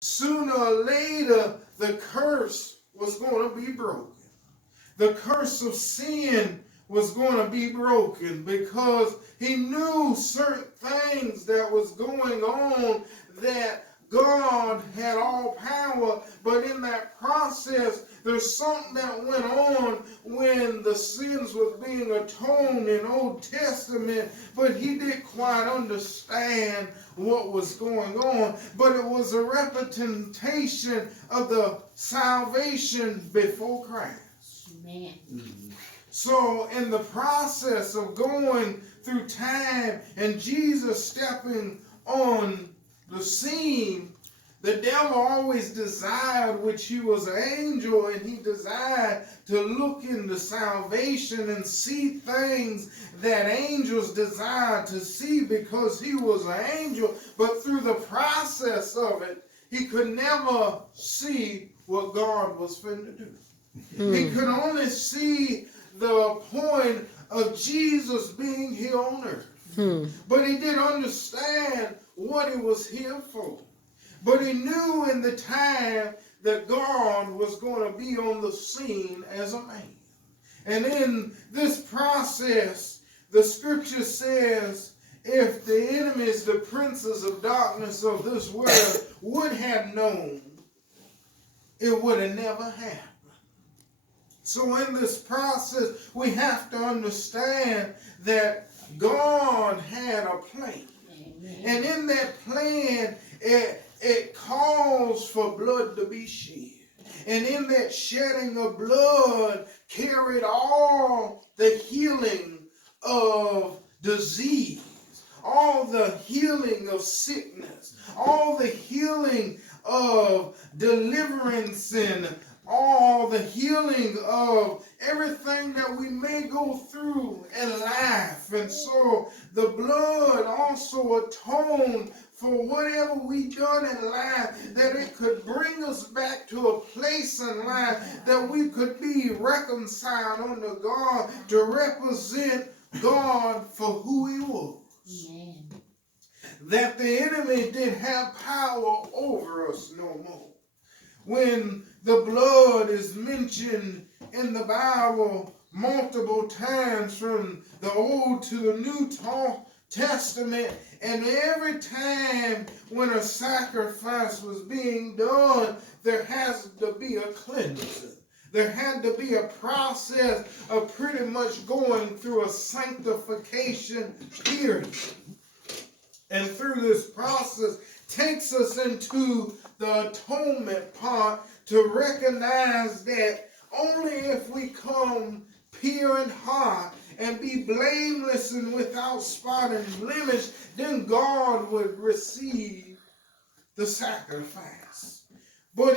sooner or later the curse was going to be broken. The curse of sin was going to be broken because he knew certain things that was going on, that God had all power, but in that process, there's something that went on when the sins were being atoned in Old Testament, but he didn't quite understand what was going on. But it was a representation of the salvation before Christ. Amen. So in the process of going through time and Jesus stepping on the scene, the devil always desired, which he was an angel, and he desired to look into salvation and see things that angels desired to see because he was an angel. But through the process of it, he could never see what God was finna do. He could only see the point of Jesus being here on earth. But he didn't understand what he was here for. But he knew in the time that God was going to be on the scene as a man. And in this process, the scripture says, if the enemies, the princes of darkness of this world would have known, it would have never happened. So in this process, we have to understand that God had a plan. Amen. And in that plan, it calls for blood to be shed. And in that shedding of blood carried all the healing of disease, all the healing of sickness, all the healing of deliverance, and all the healing of everything that we may go through in life. And so the blood also atoned for whatever we done in life, that it could bring us back to a place in life that we could be reconciled unto God, to represent God for who he was. Amen. That the enemy didn't have power over us no more. When the blood is mentioned in the Bible multiple times from the Old to the New Testament, and every time when a sacrifice was being done, there has to be a cleansing. There had to be a process of pretty much going through a sanctification period. And through this process takes us into the atonement part, to recognize that only if we come pure in heart and be blameless and without spot and blemish, then God would receive the sacrifice. But